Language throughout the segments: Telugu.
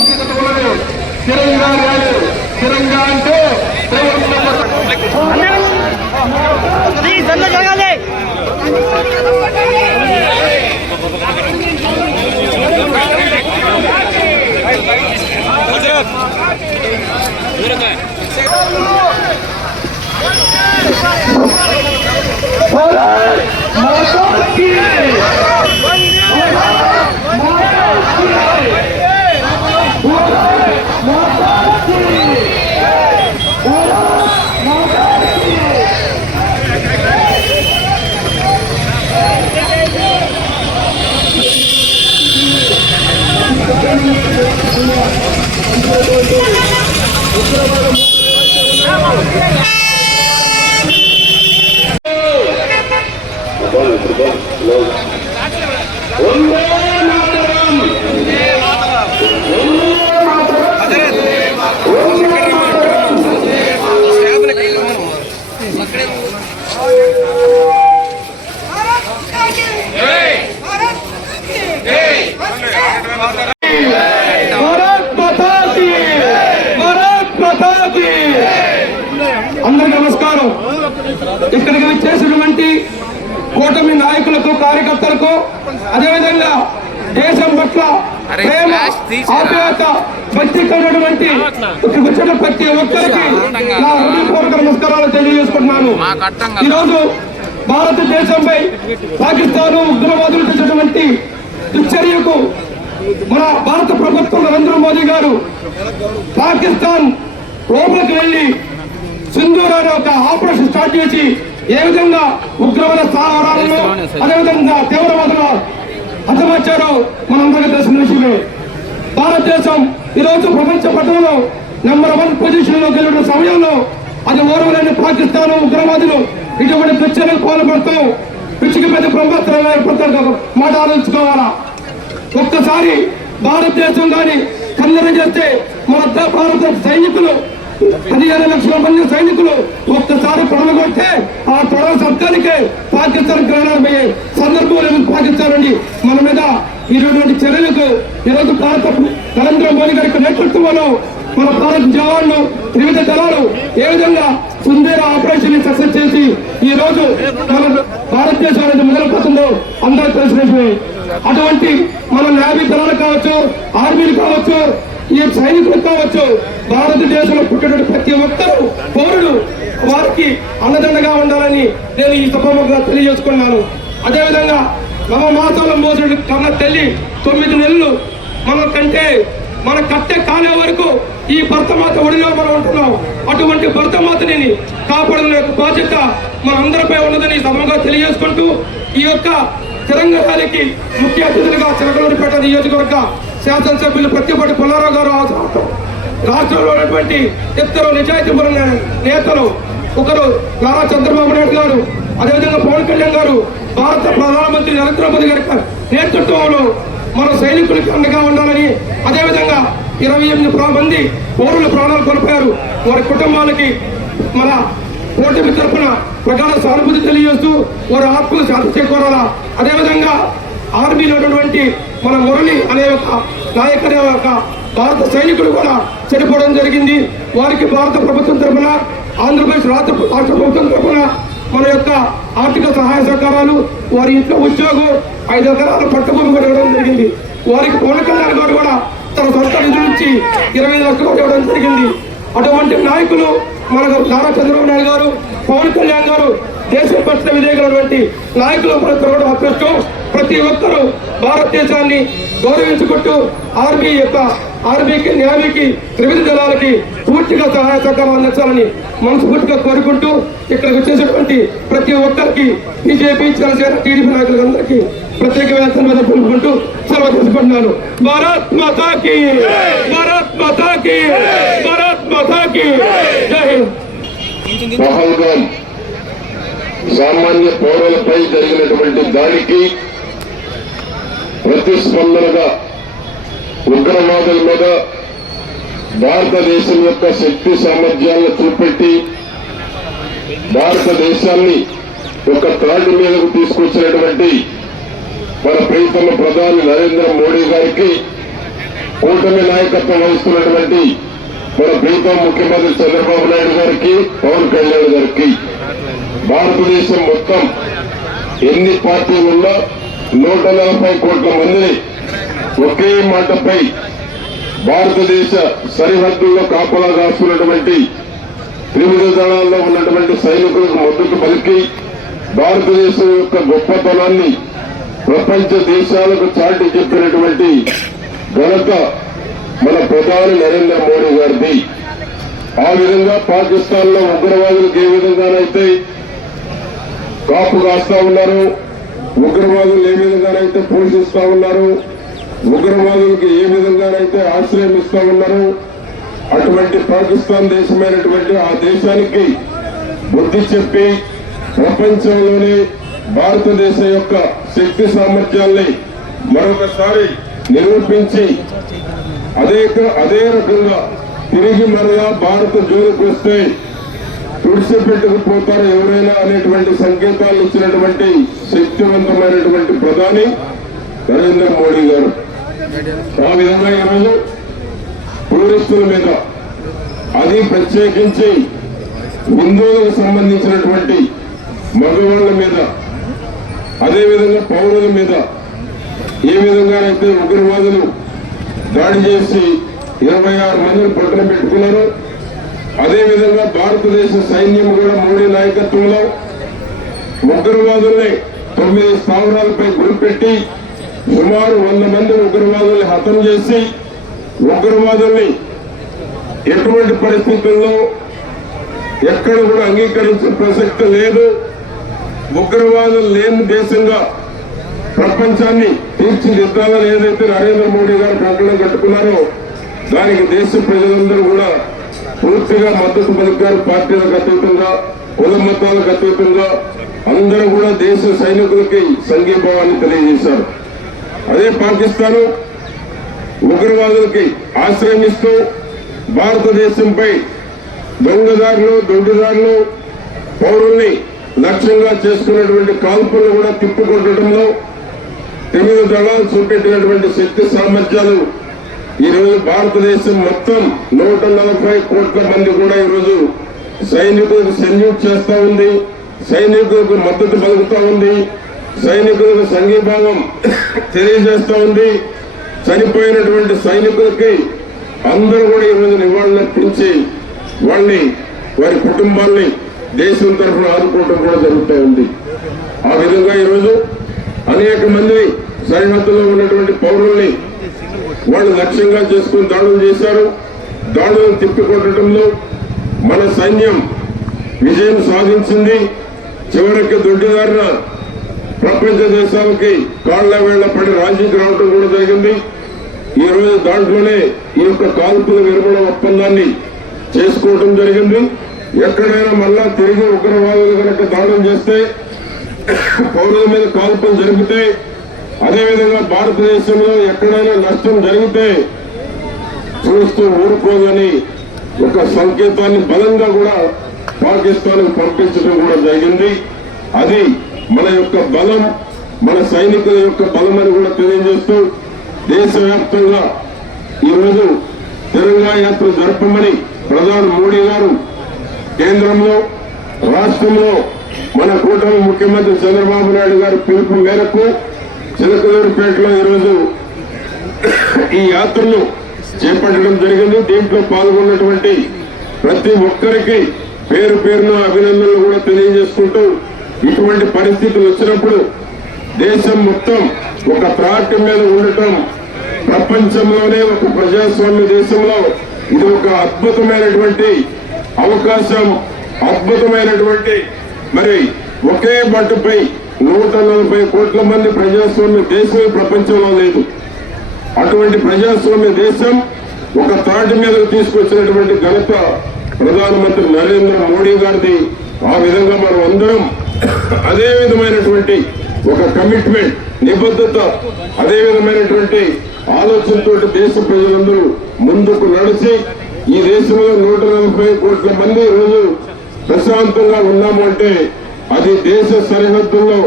ఆవశ్యకత ఉన్నది. స్థిరంగా ర్యాలీ, స్థిరంగా అంటే జరగాలి. అందరికీ నమస్కారం. ఇక్కడికి చేసినటువంటి కూటమి నాయకులకు, కార్యకర్తలకు, అదేవిధంగా దేశం పట్ల ప్రేమ, ఆప్యాయత, భక్తి కలిగినటువంటి ఇక్కడికి వచ్చిన ప్రతి ఒక్కరికి నా హృదయపూర్వక నమస్కారాలు తెలియజేసుకుంటున్నాను. ఈరోజు భారతదేశంపై పాకిస్తాన్ ఉగ్రవాదులు చేసినటువంటి దుశ్చర్యకు మన భారత ప్రభుత్వం నరేంద్ర మోదీ గారు పాకిస్తాన్ లోపలికి వెళ్లి సింధూర్ అనే ఒక ఆపరేషన్ స్టార్ట్ చేసి ఏ విధంగా ఉగ్రవాద స్థావరాలను, అదేవిధంగా తీవ్రవాదులు హతమార్చారో మనందరికీ తెలిసిన విషయమే. భారతదేశం ఈరోజు ప్రపంచ పటంలో నెంబర్ 1 పొజిషన్ లో గెలిచిన సమయంలో అది ఓర్వలేని పాకిస్తాన్ ఉగ్రవాదులు ఇటువంటి దుశ్చర్యలకు పాల్పడుతూ పిచ్చికి పెద్ద బ్రహ్మాస్త్రాలు ఏర్పడతారు మాట ఆలోచించుకోవాలా. ఒక్కసారి భారతదేశం కానీ కన్నెరం చేస్తే మన భారత సైనికులు 15 లక్షల మంది సైనికులు ఒక్కసారి పొడవగొట్టే ఆ పొడవ శబ్దానికే పాకిస్తాన్ గ్రహణాలు పోయే సందర్భంలో పాకిస్తాన్ అండి మన మీద ఇటువంటి చర్యలకు ఈరోజు భారత నరేంద్ర మోదీ గారి నేతృత్వంలో మన భారత జవాన్లు, త్రివిధ దళాలు ఏ విధంగా సుందర ఆపరేషన్ సక్సెస్ చేసి ఈ రోజు మన భారతదేశం అనేది మొదలుపోతుందో అందరూ తెలిసిన విషయమే. అటువంటి మన నేవీ దళాలు కావచ్చు, ఆర్మీలు కావచ్చు, ఈ సైనికులు కావచ్చు, భారతదేశంలో పుట్టినటువంటి ప్రతి ఒక్కరూ పౌరుడు వారికి అన్నదండగా ఉండాలని నేను ఈ సభముగా తెలియజేసుకున్నాను. అదేవిధంగా నవమాసాల మోసడి కన్న తల్లి 9 నెలలు మన కంటే మన కట్టె కాలే వరకు ఈ భర్తమాత ఒడిలో మనం ఉంటున్నాం. అటువంటి భర్తమాతని కాపాడుకునే బాధ్యత మనందరిపై ఉన్నదని సభగా తెలియజేసుకుంటూ ఈ యొక్క తిరంగ ర్యాలీకి ముఖ్య అతిథులుగా చిలకలూరిపేట నియోజకవర్గ శాసనసభ్యులు ప్రత్తిపాటి పుల్లారావు గారు అవసరం. రాష్ట్రంలో ఉన్నటువంటి ఇద్దరు నిజాయితీపరమైన నేతలు, ఒకరు నారా చంద్రబాబు నాయుడు గారు, అదేవిధంగా పవన్ కళ్యాణ్ గారు, భారత ప్రధానమంత్రి నరేంద్ర మోదీ గారి నేతృత్వంలో మన సైనికులకి అండగా ఉండాలని, అదేవిధంగా 28 మంది పౌరుల ప్రాణాలు కోల్పోయారు. వారి కుటుంబాలకి మన కూటమి తరఫున ప్రగాఢ సానుభూతి తెలియజేస్తూ వారి ఆత్మలు శాంతి చేకూరాలా. అదేవిధంగా ఆర్మీలో ఉన్నటువంటి మన మురళి అనే ఒక నాయకుడు ఒక భారత సైనికుడు కూడా చనిపోవడం జరిగింది. వారికి భారత ప్రభుత్వం తరఫున, ఆంధ్రప్రదేశ్ రాష్ట్ర ప్రభుత్వం తరఫున మన యొక్క ఆర్థిక సహాయ సహకారాలు, వారి ఇంట్లో ఉద్యోగం, 5 ఎకరాల పట్టభూమి కూడా ఇవ్వడం జరిగింది. వారికి పవన్ కళ్యాణ్ గారు కూడా తన సొంత నిధుల నుంచి 25 లక్షలు ఇవ్వడం జరిగింది. అటువంటి నాయకులు మనకు నారా చంద్రబాబు నాయుడు గారు, పవన్ కళ్యాణ్ గారు దేశం పట్ల విధేయులైనటువంటి నాయకులు మనకు కూడా అభ్యస్తూ ప్రతి ఒక్కరూ భారతదేశాన్ని గౌరవించుకుంటూ ఆర్మీకి, నేవీకి, త్రివిధ దళాలకి పూర్తిగా సహాయ సహకారం అందించాలని మనస్ఫూర్తిగా కోరుకుంటూ ఇక్కడికి వచ్చేసినటువంటి ప్రతి ఒక్కరికి బీజేపీ, జనసేన, టీడీపీ నాయకులందరికీ ప్రత్యేకమైన ధన్యవాదాలు తెలుపుకుంటూ సెలవు తీసుకుంటున్నాను. భారత్ మాతాకి, భారత్ మాతాకి, భారత్ మాతాకి జై హింద్. పహల్గాం సామాన్య పౌరులపై జరిగినటువంటి దాడికి ప్రతిస్పందనగా ఉగ్రవాదుల మీద భారతదేశం యొక్క శక్తి సామర్థ్యాలను చూపెట్టి భారతదేశాన్ని ఒక త్రాటి మీదకు తీసుకొచ్చినటువంటి మన ప్రియతమ ప్రధాని నరేంద్ర మోడీ గారికి కూటమి నాయకత్వం వహిస్తున్నటువంటి మన ప్రీతం ముఖ్యమంత్రి చంద్రబాబు నాయుడు గారికి, పవన్ కళ్యాణ్ గారికి, భారతదేశం మొత్తం ఎన్ని పార్టీలు ఉన్నా 140 కోట్ల మందిని ఒకే మాటపై భారతదేశ సరిహద్దుల్లో కాపలా కాస్తున్నటువంటి త్రివిధ దళాల్లో ఉన్నటువంటి సైనికులకు మద్దతు పలికి భారతదేశం యొక్క గొప్పతనాన్ని ప్రపంచ దేశాలకు చాటి చెప్పినటువంటి ఘనత మన ప్రధాని నరేంద్ర మోడీ గారిది. ఆ విధంగా పాకిస్తాన్ లో ఉగ్రవాదులకు ఏ విధంగానైతే కాపు కాస్తా ఉన్నారు, ఉగ్రవాదులు ఏ విధంగానైతే పోషిస్తా ఉన్నారు, ఉగ్రవాదులకు ఏ విధంగానైతే ఆశ్రయం ఇస్తా ఉన్నారు, అటువంటి పాకిస్తాన్ దేశమైనటువంటి ఆ దేశానికి బుద్ధి చెప్పి ప్రపంచంలోనే భారతదేశం యొక్క శక్తి సామర్థ్యాల్ని మరొకసారి నిరూపించి అదే రకంగా తిరిగి మరలా భారత జోలికి వస్తే తుడిచిపెట్టుకుపోతారు ఎవరైనా అనేటువంటి సంకేతాలు ఇచ్చినటువంటి శక్తివంతమైనటువంటి ప్రధాని నరేంద్ర మోడీ గారు. ఆ విధంగా ఈరోజు టూరిస్టుల మీద, అది ప్రత్యేకించి హిందువులకు సంబంధించినటువంటి మగవాళ్ల మీద, అదేవిధంగా పౌరుల మీద ఏ విధంగానైతే ఉగ్రవాదులు దాడి చేసి 26 మందిని పట్టున పెట్టుకున్నారు, అదేవిధంగా భారతదేశ సైన్యం కూడా మోడీ నాయకత్వంలో ఉగ్రవాదుల్ని 9 స్థావరాలపై గురిపెట్టి సుమారు 100 మంది ఉగ్రవాదుల్ని హతం చేసి, ఉగ్రవాదుల్ని ఎటువంటి పరిస్థితుల్లో ఎక్కడ కూడా అంగీకరించే ప్రసక్తి లేదు, ఉగ్రవాదులు లేని దేశంగా ప్రపంచాన్ని తీర్చిదిద్దాలని ఏదైతే నరేంద్ర మోడీ గారు కంకణం కట్టుకున్నారో దానికి దేశ ప్రజలందరూ కూడా పూర్తిగా మద్దతు పలికారు. పార్టీలకు అతీతంగా, కుల మతాలకు అతీతంగా అందరూ కూడా దేశ సైనికులకి సంఘీభావాన్ని తెలియజేశారు. అదే పాకిస్తాన్ ఉగ్రవాదులకి ఆశ్రయం ఇస్తూ భారతదేశంపై దొంగదారులు, దొడ్డిదారులు, పౌరుల్ని లక్ష్యంగా చేసుకున్నటువంటి కాల్పులను కూడా తిప్పుకొట్టడంలో త్రివిధ దళాలు చూపెట్టినటువంటి శక్తి సామర్థ్యాలు ఈరోజు భారతదేశం మొత్తం 140 కోట్ల మంది కూడా ఈరోజు సైనికులకు సెల్యూట్ చేస్తా ఉంది, సైనికులకు మద్దతు పలుకుతా ఉంది, సైనికులకు సంఘీభావం తెలియజేస్తా ఉంది. చనిపోయినటువంటి సైనికులకి అందరూ కూడా ఈరోజు నివాళులర్పించి వాళ్ళని, వారి కుటుంబాల్ని దేశం తరఫున ఆదుకోవడం కూడా జరుగుతూ ఉంది. ఆ విధంగా ఈరోజు అనేక మంది సరిహద్దులో ఉన్నటువంటి పౌరుల్ని వాళ్ళు లక్ష్యంగా చేసుకుని దాడులు చేశారు. దాడులను తిప్పికొట్టడంలో మన సైన్యం విజయం సాధించింది. చివరికి దొడ్డిదారిన ప్రపంచ దేశాలకి కాళ్ల వేళ్ల పడి రాజీకి రావడం కూడా జరిగింది. ఈ రోజు దాంట్లోనే ఈ యొక్క కాల్పుల విరమణ ఒప్పందాన్ని చేసుకోవడం జరిగింది. ఎక్కడైనా మళ్ళా తిరిగి ఉగ్రవాదులు కనుక దాడులు చేస్తే, పౌరుల మీద కాల్పులు జరిగితే, అదేవిధంగా భారతదేశంలో ఎక్కడైనా నష్టం జరిగితే చూస్తూ ఊరుకోదని ఒక సంకేతాన్ని బలంగా కూడా పాకిస్తాన్ పంపించడం కూడా జరిగింది. అది మన యొక్క బలం, మన సైనికుల యొక్క బలం అని కూడా తెలియజేస్తూ దేశవ్యాప్తంగా ఈరోజు తిరంగా యాత్ర జరపమని ప్రధాని మోడీ గారు కేంద్రంలో, రాష్ట్రంలో మన కూటమి ముఖ్యమంత్రి చంద్రబాబు నాయుడు గారి పిలుపు మేరకు చిలకలూరుపేటలో ఈరోజు ఈ యాత్రను చేపట్టడం జరిగింది. దీంట్లో పాల్గొన్నటువంటి ప్రతి ఒక్కరికి పేరు పేరున అభినందనలు కూడా తెలియజేసుకుంటూ, ఇటువంటి పరిస్థితులు వచ్చినప్పుడు దేశం మొత్తం ఒక త్రాటి మీద ఉండటం, ప్రపంచంలోనే ఒక ప్రజాస్వామ్య దేశంలో ఇది ఒక అద్భుతమైనటువంటి అవకాశం, అద్భుతమైనటువంటి మరి ఒకే బట్టుపై 140 కోట్ల మంది ప్రజాస్వామ్య దేశం ప్రపంచంలో లేదు. అటువంటి ప్రజాస్వామ్య దేశం ఒక తాటి మీదకు తీసుకొచ్చినటువంటి ఘనత ప్రధానమంత్రి నరేంద్ర మోడీ గారిది. ఆ విధంగా మనం అందరం అదే విధమైనటువంటి ఒక కమిట్మెంట్, నిబద్ధత, అదే విధమైనటువంటి ఆలోచనతో దేశ ప్రజలందరూ ముందుకు నడిచి ఈ దేశంలో 140 కోట్ల మంది రోజు ప్రశాంతంగా ఉన్నాము అంటే అది దేశ సరిహద్దుల్లో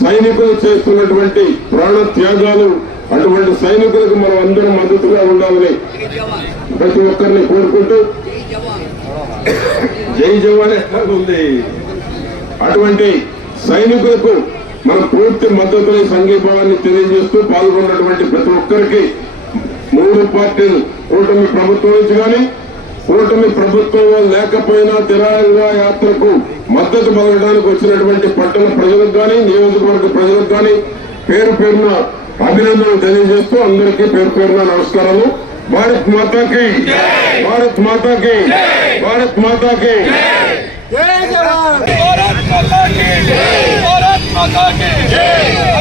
సైనికులు చేస్తున్నటువంటి ప్రాణ త్యాగాలు, అటువంటి సైనికులకు మనం అందరం మద్దతుగా ఉండాలని ప్రతి ఒక్కరిని కోరుకుంటూ జై జవాన్ ఉంది. అటువంటి సైనికులకు మన పూర్తి మద్దతుని సంఘీభావాన్ని తెలియజేస్తూ పాల్గొన్నటువంటి ప్రతి ఒక్కరికి 3 పార్టీలు కూటమి ప్రభుత్వం నుంచి కానీ కూటమి ప్రభుత్వంలో లేకపోయినా తిరంగా యాత్రకు మద్దతు పలకడానికి వచ్చినటువంటి పట్టణ ప్రజలకు కానీ నియోజకవర్గ ప్రజలకు కానీ పేరు పేరున అభినందనలు తెలియజేస్తూ అందరికీ పేరు పేరున నమస్కారాలు. భారత్ మాతాకి, భారత్ మాతాకి, భారత్ మాతాకి. भारत माता की जय।